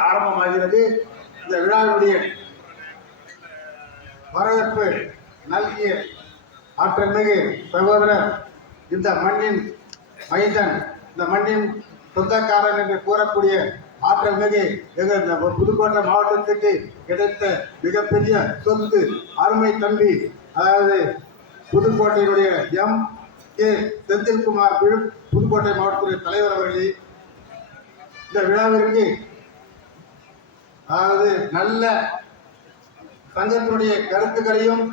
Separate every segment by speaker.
Speaker 1: ஆரம்பமாகிறது. இந்த விழாவினுடைய வரவேற்பு நல்கிய ஆற்றல் மிகு சகோதரர் இந்த மண்ணின் மைந்தன் இந்த மண்ணின் சொந்தக்காரன் என்று கூறக்கூடிய ஆற்றல் மிகு எங்கள் இந்த புதுக்கோட்டை மாவட்டத்துக்கு கிடைத்த மிகப்பெரிய சொத்து அருமை தம்பி அதாவது புதுக்கோட்டையினுடைய எம். கே. செந்தில்குமார் புதுக்கோட்டை மாவட்டத்துடைய தலைவர் அவர்களே. இந்த விழாவிற்கு அதாவது நல்ல சங்கத்தினுடைய கருத்துக்களையும்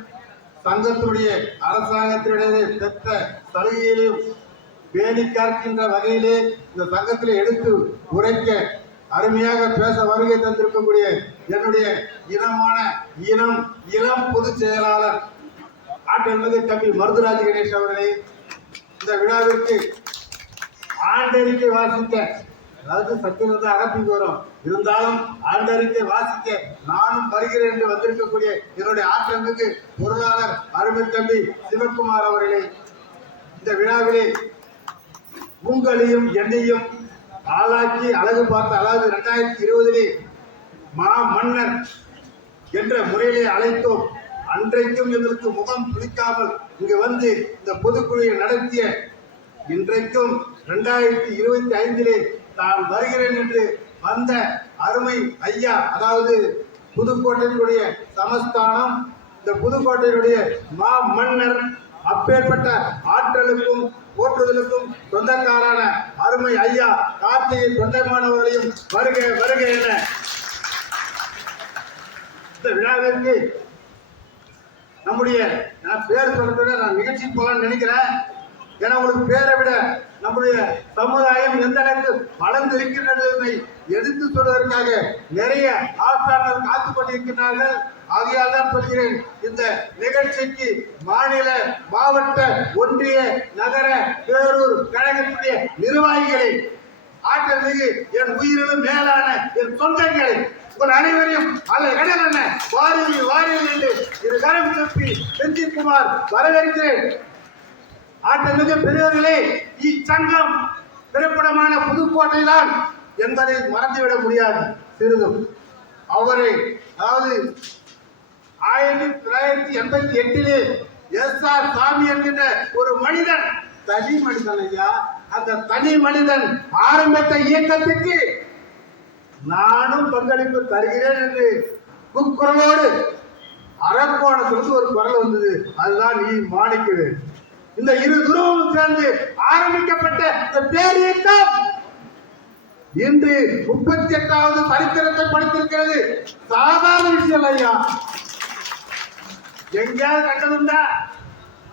Speaker 1: சங்கத்தினுடைய அரசாங்கத்தினுடைய பெற்ற சலுகைகளையும் பேணி காக்கின்ற வகையிலே இந்த சங்கத்தில் எடுத்து உரைக்க அருமையாக பேச வருகை தந்திருக்கக்கூடிய என்னுடைய இனமான இனம் இளம் பொதுச் செயலாளர் ஆற்றல் தம்பி மருதுராஜ் கணேஷ் அவர்களே இந்த விழாவிற்கு ஆண்டறிக்கை வாசிக்க அதாவது சத்தியம் வந்து அகப்பிக்கு வரும். இருந்தாலும் ஆண்டறிக்கை வாசிக்க நானும் வருகிறேன் என்று வந்திருக்கக்கூடிய என்னுடைய ஆற்றலுக்கு பொருளாளர் அருமை தம்பி சிவகுமார் அவர்களே இந்த விழாவிலே உங்களையும் என்னையும் ஆளாக்கி அழகு பார்த்த அதாவது இரண்டாயிரத்தி இருபதிலே மா மன்னர் என்ற முறையிலே அழைத்தோம். அன்றைக்கும் எங்களுக்கு முகம் பிடிக்காமல் இங்கு வந்து இந்த பொதுக்குழுவை நடத்திய இன்றைக்கும் இரண்டாயிரத்தி இருபத்தி ஐந்திலே தான் வருகிறேன் என்று வந்த அருமை ஐயா அதாவது புதுக்கோட்டையினுடைய சமஸ்தானம் இந்த புதுக்கோட்டையினுடைய மா மன்னர் அப்பேற்பட்ட ஆற்றலுக்கும் போற்றுதலுக்கும் சொந்தக்காரான அருமை ஐயா கார்த்திகை தொண்டைமானவர்களையும் வருக வருக என. இந்த விழாவிற்கு நம்முடைய நான் பேர் சொல்றதை விட நான் நிகழ்ச்சி போகலான்னு நினைக்கிறேன். ஏன்னா உங்களுக்கு பேரை விட நம்முடைய சமுதாயம் எந்த அளவுக்கு வளர்ந்து இருக்கின்றது என்பதை எடுத்து சொல்வதற்காக நிறைய ஆஸ்தானங்கள் காத்துக் கொண்டிருக்கிறார்கள் ஆகையால் தான் சொல்கிறேன் இந்த நிகழ்ச்சிக்கு மாநில மாவட்ட ஒன்றிய நகர பேரூர் கழகத்துடைய நிர்வாகிகளை ஆற்றல் மிகு என் உயிரிலும் மேலான என் சொந்தங்களை உங்கள் அனைவரையும் அல்ல கடல் என்ன வாரியில் வாரியில் என்று இரு கரம் திருப்பி செந்தில்குமார் வரவேற்கிறேன். ஆற்றல் பெரியவர்களே இச்சங்கம் பிறப்பிடமான புதுக்கோட்டை தான் என்பதை மறந்துவிட முடியாது சிறிதும். அவரை அதாவது ஆயிரத்தி தொள்ளாயிரத்தி எண்பத்தி எட்டிலே எஸ் ஆர் சாமி என்கின்ற ஒரு மனிதன் தனி மனிதன் ஐயா அந்த தனி மனிதன் ஆரம்பித்த இயக்கத்துக்கு நானும் பங்களிப்பு தருகிறேன் என்று குக்குரலோடு அரக்கோணத்திலிருந்து ஒரு குரல் வந்தது. அதுதான் நீ மாணிக்கவேன் இந்த இரு துருவமும் சேர்ந்து ஆரம்பிக்கப்பட்ட இந்த பேரியக்கம். இன்று முப்பத்தி எட்டாவது சரித்திரத்தை படித்திருக்கிறது. சாதாரண விஷயம் இல்ல ஐயா. எங்கேயாவது கண்டதுண்டா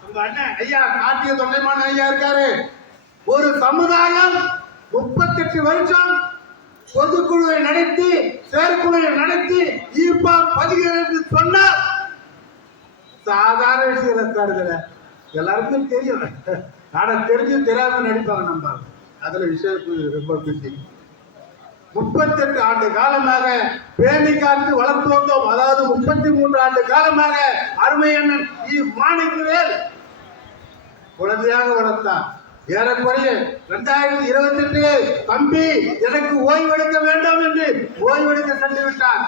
Speaker 1: உங்க அண்ணன் ஐயா காட்டிய தொண்டைமான ஐயா இருக்காரு. ஒரு சமுதாயம் முப்பத்தெட்டு வருஷம் பொதுக்குழுவை நடத்தி செயற்குழுவை நடத்தி ஈப்பா பதிகிறது சொன்னால் சாதாரண விஷயம் இருக்காருதுல எல்லாருக்கும் தெரியும். ஆனால் தெரிஞ்சு தெரியாமல் நடிப்பாங்க நம்ம. அதுல விஷயம் ரொம்ப பிஸி முப்பத்தெட்டு ஆண்டு காலமாக பேணி காத்து வளர்த்து வந்தோம் அதாவது முப்பத்தி மூன்று ஆண்டு காலமாக அருமை அண்ணன் இ மாணிக்கவேல் குழந்தையாக வளர்த்தான் ஏறக்குறைய இரண்டாயிரத்தி இருபத்தி எட்டு தம்பி எனக்கு ஓய்வெடுக்க வேண்டாம் என்று ஓய்வெடுக்க சென்று விட்டான்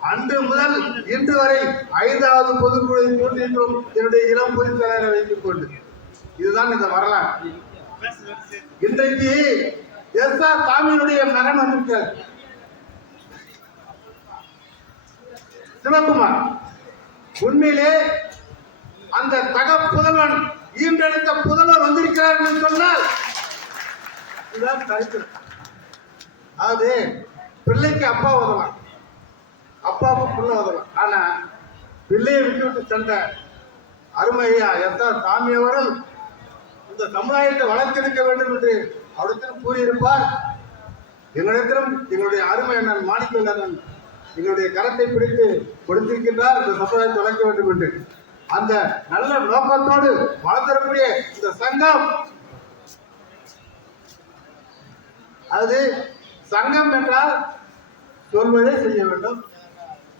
Speaker 1: அன்று முதல் இன்று வரை ஐந்தாவது பொதுக்குழுவை கூட்டின்றோம் என்னுடைய இளம் பொதுத் தலைவரை வைத்துக் கொண்டு. இதுதான் இந்த வரலாறு. இன்றைக்கு எஸ் ஆர் சாமியினுடைய மகன் வந்திருக்கார் சிவகுமார். உண்மையிலே அந்த தக புதல்வன் ஈன்றெடுத்த புதல்வர் வந்திருக்கிறார் என்று சொன்னால் இதுதான் சரித்திரம் அதாவது பிள்ளைக்கு அப்பா உதவலாம். அப்பாவும் பிள்ளை உதவலாம் ஆனா பிள்ளையை விட்டு விட்டு சென்ற அருமையா எத்தா சாமி அவர்கள் இந்த சமுதாயத்தை வளர்த்தெடுக்க வேண்டும் என்று அவரிடத்தில் கூறியிருப்பார். எங்களிடத்திலும் எங்களுடைய அருமை அண்ணன் மாணிக்கவேலன் எங்களுடைய கரத்தை பிடித்து கொடுத்திருக்கின்றார். இந்த சமுதாயத்தை வளர்க்க வேண்டும் என்று. அந்த நல்ல நோக்கத்தோடு வளர்த்தரக்கூடிய இந்த சங்கம். அது சங்கம் என்றால் சொல்வதே செய்ய வேண்டும்.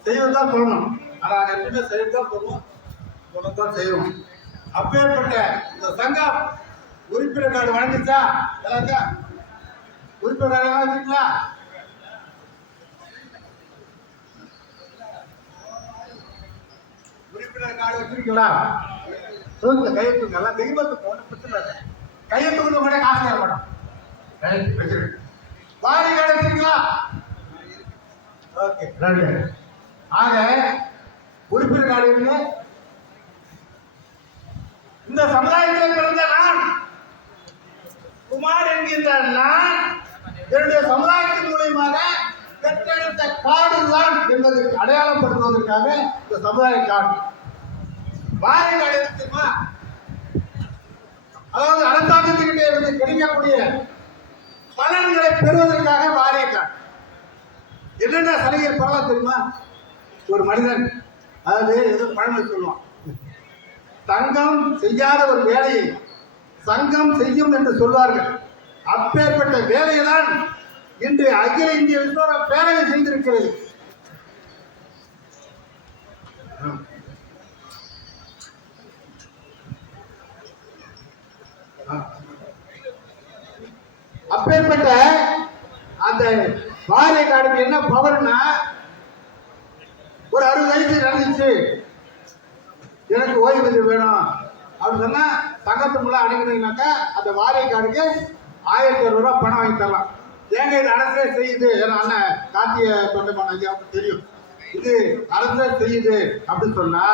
Speaker 1: தெய்வம் தான் சொல்லணும் ஆனால் நாங்கள் எப்பவுமே செய்ய தான் சொல்லுவோம் சொல்லத்தான் செய்வோம் அப்பேற்பட்ட இந்த சங்கம் உறுப்பினர் கார்டு வழங்கிச்சா? எல்லாத்தையும் உறுப்பினர் கார்டு வாங்கிட்டீங்களா உறுப்பினர் கார்டு வச்சிருக்கீங்களா? சொல்லுங்க கையெழுத்துங்க எல்லாம் தெய்வத்தை ஒன்றும் பிரச்சனை இல்லை. கையெழுத்துக்கு கூட காசு தர மாட்டோம் கையெழுத்து வச்சிருக்கேன் வாரி கார்டு வச்சிருக்கீங்களா? ஓகே நன்றி. ஆக உறுப்பினர் காலையில் இந்த சமுதாயத்தில் பிறந்த நான் குமார் என்கின்ற நான் என்னுடைய சமுதாயத்தின் மூலியமாக பெற்றெடுத்த காடு தான் என்பதை அடையாளப்படுத்துவதற்காக இந்த சமுதாய காடு. வாரின் அடையாளத்துமா? அதாவது அரசாங்கத்துக்கிட்டே இருந்து கிடைக்கக்கூடிய பலன்களை பெறுவதற்காக வாரிய காடு. என்னென்ன சலுகை பரவாயில்ல தெரியுமா? ஒரு மனிதன் அதாவது ஏதோ பழமொழி சொல்லுவான். தங்கம் செய்யாத ஒரு வேலையை சங்கம் செய்யும் என்று சொல்வார்கள். அப்பேற்பட்ட வேலையை தான் இன்று அகில இந்திய விஸ்வர பேரவை செய்திருக்கிறது. அப்பேற்பட்ட அந்த வாரிய காடுக்கு என்ன பவர்னா ஒரு அறுபது வயசு நடந்துச்சு. எனக்கு ஓய்வூதிய வேணும். அப்படின்னு சொன்னால் தங்கத்து முள்ள அணுகுனீங்கனாக்கா அந்த வாரியக்காருக்கு ஆயிரத்தி அறுபது ரூபா பணம் வாங்கி தரலாம். ஏங்க இது அரசே செய்யுது? ஏன்னா அண்ணன் கார்த்திய தொண்டைமான ஐயா தெரியும். இது அரசே செய்யுது அப்படின்னு சொன்னா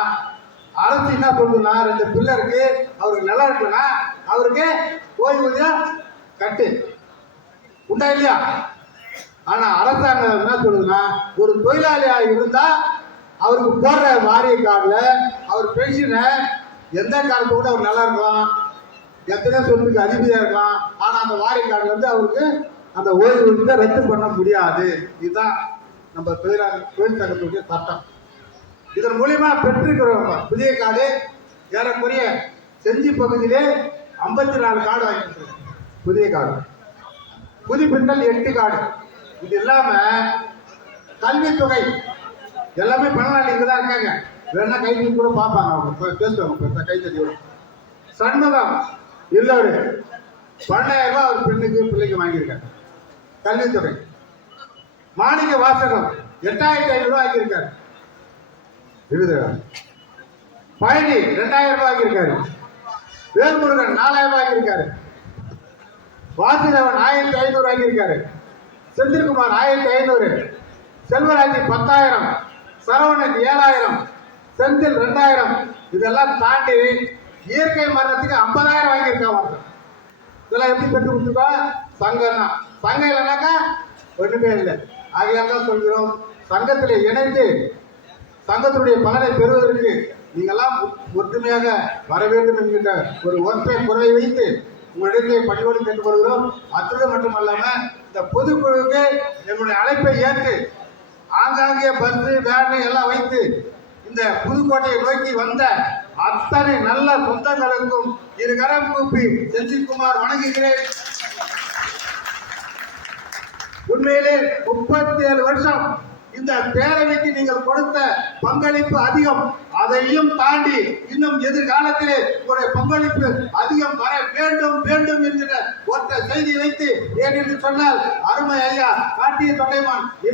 Speaker 1: அரசு என்ன சொல்லுன்னா ரெண்டு பிள்ளை இருக்கு அவருக்கு நிலம் இருக்குன்னா அவருக்கு ஓய்வூதியம் கட்டு. உண்டா இல்லையா? ஆனா அரசாங்கம் என்ன சொல்லுதுன்னா ஒரு தொழிலாளியா இருந்தா அவருக்கு போடுற வாரிய கார்டில் அவர் பென்ஷனை எந்த கார்டு கூட அவர் நல்லா இருக்கலாம். எத்தனை சொத்துக்கு அதிபதியாக இருக்கலாம். ஆனால் அந்த வாரிய கார்டுல வந்து அவருக்கு அந்த ஓய்வு வந்து ரத்து பண்ண முடியாது. இதுதான் நம்ம தொழிலாளர் தொழில் சங்கத்துடைய சட்டம். இதன் மூலியமா பெற்றிருக்கிறவங்க புதிய கார்டு ஏறக்குறைய செஞ்சி பகுதியிலே ஐம்பத்தி நாலு கார்டு வாங்கிட்டு புதிய கார்டு புதுப்பித்தல் எட்டு கார்டு இது இல்லாமல் கல்வித்தொகை எல்லாமே பணவாளி இங்கே தான் இருக்காங்க. வேணா கை தூக்கி கூட பார்ப்பாங்க அவங்க. பேசுவாங்க. பெருசாக கை தட்டி சண்முகம் இல்லோடு பன்னெண்டாயிரம் ரூபாய் அவர் பெண்ணுக்கு பிள்ளைக்கு வாங்கியிருக்காரு. கல்வித்துறை. மாணிக்க வாசகம் எட்டாயிரத்தி ஐநூறு ரூபாய் வாங்கியிருக்காரு. விருது. பழனி ரெண்டாயிரம் ரூபாய் வாங்கியிருக்காரு. வேல்முருகன் நாலாயிரம் ரூபாய் வாங்கியிருக்காரு. வாசுதேவன் ஆயிரத்தி ஐநூறு வாங்கியிருக்காரு. செந்தில்குமார் ஆயிரத்தி ஐநூறு. செல்வராஜி பத்தாயிரம். சரவணன் ஏழாயிரம் செந்தில் ரெண்டாயிரம். இதெல்லாம் தாண்டி இயற்கை மரணத்துக்கு ஐம்பதாயிரம் வாங்கியிருக்காங்க இதெல்லாம் எப்படி பெற்று கொடுத்துருக்கோம் சங்கம் தான். சங்கம் இல்லைனாக்கா ஒன்றுமே இல்லை. ஆகையால் தான் சொல்கிறோம் சங்கத்தில் இணைந்து சங்கத்தினுடைய பலனை பெறுவதற்கு நீங்கள்லாம் ஒற்றுமையாக வர வேண்டும் என்கின்ற ஒரு ஒற்றை குறை வைத்து உங்களிடத்தை பணிவோடு கேட்டு வருகிறோம் அத்துடன் மட்டுமல்லாமல் இந்த பொதுக்குழுவுக்கு என்னுடைய அழைப்பை ஏற்று ஆங்காங்கே பஸ் வேனு எல்லாம் வைத்து இந்த புதுக்கோட்டையை நோக்கி வந்த அத்தனை நல்ல சொந்தங்களுக்கும் இரு கரம் கூப்பி செந்தில்குமார் வணங்குகிறேன். உண்மையிலே முப்பத்தி ஏழு வருஷம் இந்த பேரவைக்கு நீங்கள் கொடுத்த பங்களிப்பு அதிகம். அதையும் தாண்டி இன்னும் எதிர்காலத்திலே உங்களுடைய பங்களிப்பு அதிகம் வர வேண்டும் வேண்டும் என்கிற ஒற்றை செய்தி வைத்து ஏனென்று சொன்னால் அருமை ஐயா காட்டிய தொண்டைமான் இன்னும்